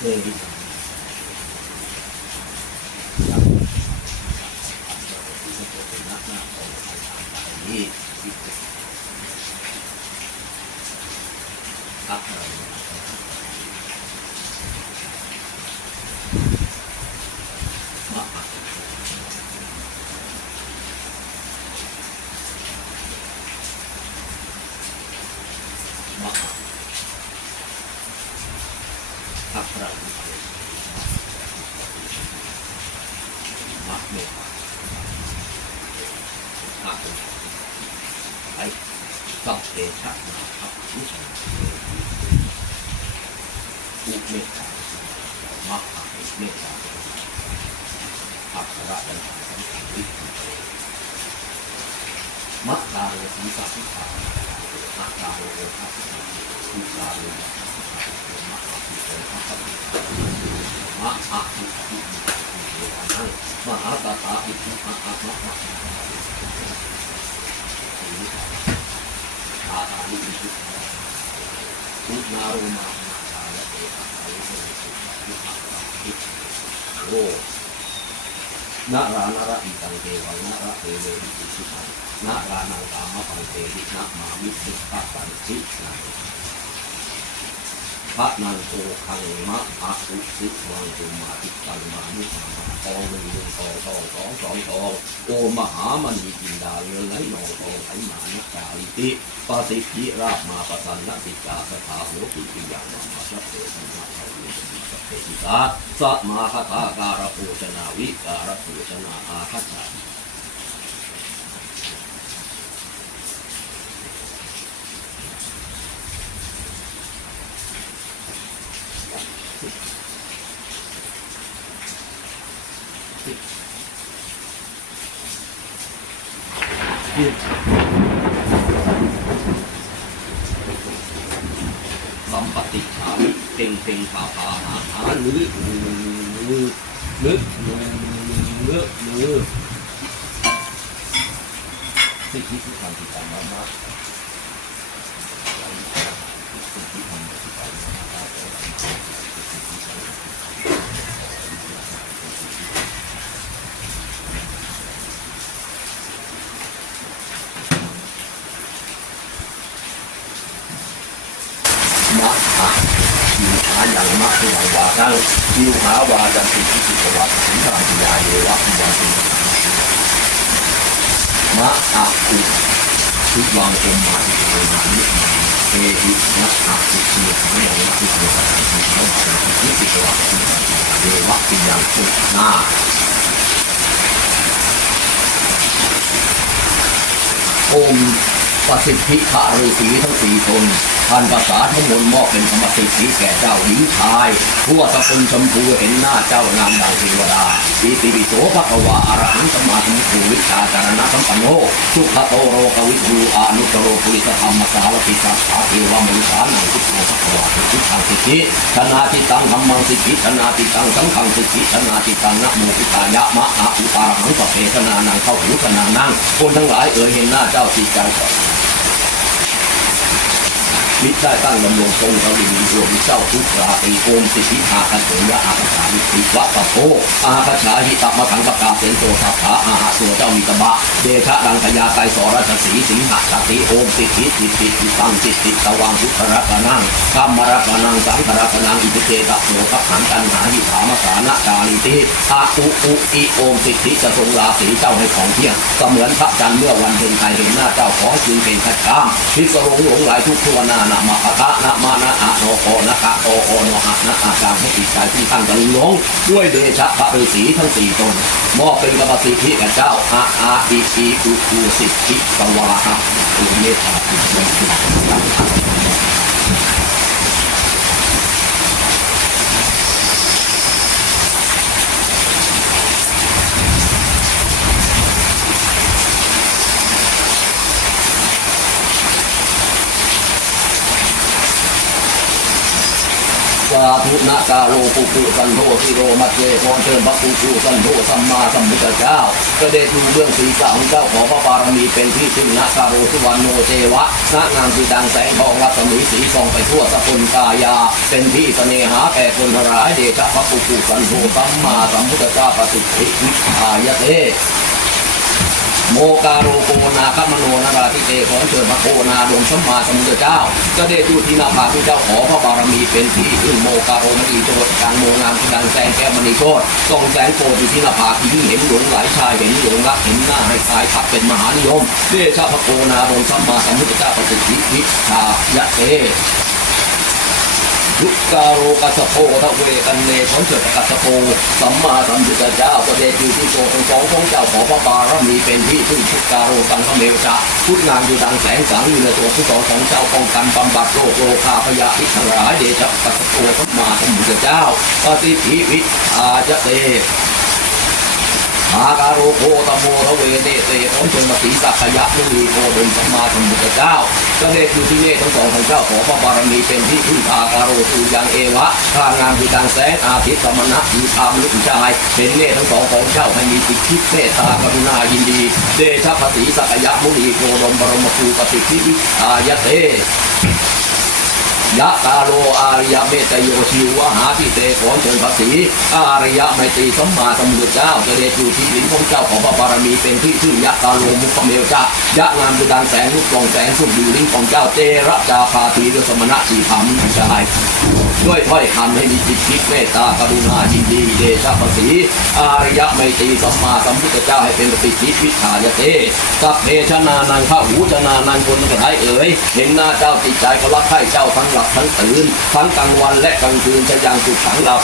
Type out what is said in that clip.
เฮ้ยนี่ครับ ครับเรามาเมตตาอาตุไป มะอะภิภิภิเวนังมหาตถาภิภิมะอะมะมะอาตาลิอิภิอุนารุมานาคาและเอตาลิเสสุภิภะภิโอนารานาระอิตังเทวังนาระเทเวหิติสุขังนารานังกามะปังเทหินามามิสิปะปันจินัง พระนังโอคังมะอะอุสิวังตุมาติตังมามิมามาทองหนึ่งหนึ่งทองทองสองสองทองโอมหามณีจินดาเงินไหลนองทองไหลมานักกาลิติปสิทธิราบมาปสันนติกาสถาโหติปิยังมามาสัพเพสัมมาสัพเพสัพเพติกาสัมมาคตาการโภชนาวิการโภชนาอาคัจ ฉาสัมปติฉามิเต็งเต็งผาผาหาหาหรือหรือหรือหรือหรือหรือสิทธิทุกการติดตามามาสิทธิธรรมติดตามมามามาอะ ยิวหาอย่างมะคือหวาตั้งยิวหาวาจันติทิฏฐิวัตสิงห์ปิยาเยวะปิยาติมะอะอุทุวังอมมาติโยมานิมาเอหิมะอะอุสิยหาอย่างมะคือหวาจันติทิฏฐิวัตสิงห์ปิยาเยวะปิยาตินาอมประสิทธิขะฤาษีทั้งสี่ตน ท่านภาษาทั้งมวลมอบเป็นธรรมสิทธิแก่เจ้าหญิงชายทั่วสกุลชมพูเห็นหน้าเจ้างามดังเทวดาอิติปิโสภควาอรหังสมาสัมพุทโธวิชาจารณะสัมปันโนสุขโตโรกวิทูอานุตโรปุริสธรรมสารติสัพพะเทวมนุษานังพุทโธภคะวาสิทธังสิทธิชนาติตังธรรมังสิทธิชนาติตังสังฆังสิทธิชนาติตังนะโมพุทายะมะอะอุปารังสัพเพชนานังเข้าหูชนานังคนทั้งหลายเอ่ยเห็นหน้าเจ้าจิจก่อน มิได้ตั้งดำรงทรงทวินีรวมเจ้าทุกราตีโอมสิทธิอาคันโสยะอาคาสามิติวัตโตอาคาชาหิตมะขังปกาเสนโตสัพพะอาหาตัวเจ้ามีตบะเดชะดังขยาไกสรชสีสิงหสติโอมสิทธิสิทธิสิตังสิทธิตวังพุทธรักนังธรรมรักนังสังฆรักนังอิติเตตโสขัขันตันหาหิถามสานะกาลิติอาอุอุอิโอมสิทธิจะทรงราศีเจ้าให้ของเที่ยงเสมือนพระจันทร์เมื่อวันเพ็ญไทยเห็นหน้าเจ้าขอให้จึงเป็นขัดข้ามพิสรงหลงไหลทุกทวนานะมะอะคะนะมานะอะโนโอนะคะโอโอโนหะนะอาการให้ติดใจที่ตั้งตะลึงหลงด้วยเดชะพระฤาษีทั้งสี่ตนมอบเป็นกรรมสิทธิแก่เจ้าอาอาอิอีอุคูสิทธิสวาหะอุเมตตาติเมตตาสา ธุนากาโลปุปุสันโธสิโรมัจเจขอเชิญพระปุปุสันโธสัมมาสัมพุทธเจ้าก็ได้ดูเรื่องศีรษะของเจ้าขอพระบารมีเป็นที่พึ่งนากาโรสุวรรณโนเจวะนางามคือดังแสงทองรัศมีสีส่องไปทั่วสกุลกายา เป็นที่เสน่หาแก่คนทั้ายเดชะพระปุปุสันโธสัมมาสัมพุทธเจ้าปฏิทิวิทายเต โมกาโรโกนาคมโนนาราธิเตขอเชิญพระโคนาดมสัมมาสมุทธเจ้าก็ได้ดูที่นาผาที่เจ้าขอพระบารมีเป็นที่พึ่งโมกาโรมณีโจทการโมงามที่ดังแสงแก้มณีโชตส่องแสงโปรดอยู่ที่นาผาที่เห็นหลงหลายชายเห็นหลงรักเห็นหน้าให้ชายขับเป็นมหานิยมเดชะพระโคนาดมสัมมาสมุทธเจ้าปฏิทิทิชายะเต ยุกาโรกัสสโพทะเวกันเนชองเถิดกัสสโพสัมมาสัมพุทธเจ้าพระเดชูที่โจทย์ทั้งสองของเจ้าขอพระบารมีเป็นที่พึ่งทุกกาโรสังฆเมวจะพุทธนางอยู่ดังแสงสังอยู่ในตัวผู้สองของเจ้าป้องกันบำบัดโรคโรคาพยาอิทั้งหลายเดชะกัสสโพสัมมาสัมพุทธเจ้าปฏิทิวิอาจเต อาการโคตโมทเวเนเตของเชิงมาสีสักยะมุนีโคดมสัมมาสัมพุทธเจ้าเจ้าเดชอยู่ที่นี่ทั้งสองของเจ้าขอพระบารมีเป็นที่พึ่งอาการโรตูยังเอวะทางงามคือดังแสงอาทิตย์สมณะมีธรรมลุกชาย เป็นเนตทั้งสองของเจ้าให้มีจิตคิดเมตตากรุณายินดี เดชะภาษีสักยะมุนีโคดมบรมครูปฏิทิวิอายเต ยะตาโลอาริยเมตโยชิวหาทิเตขอเชิญพระศรีอาริยไมตรีสัมมาสัมพุทธเจ้าเจเดชูที่ลิ้นของเจ้าของพระบารมีเป็นที่ชื่อยะตาโลมุขเมวจะยะงามดุดังแสงลุกกองแสงสุดอยู่ลิ้นของเจ้าเจระจาภาตีด้วยสมณะสีพามุขชายด้วยถ้อยคำให้มีจิตคิดเมตตากรุณายินดีเดชะพระศรีอาริยไมตรีสัมมาสัมพุทธเจ้าให้เป็นปฏิทิวิชายเตสัพเพชนานังข้าหูชนานังคนกระไรเอ๋ยเห็นหน้าเจ้าติดใจก็รักใคร่เจ้าทั้งหลบทั้งตื่นทั้งกลางวันและกลางคืนจะยังสุขสังลาภ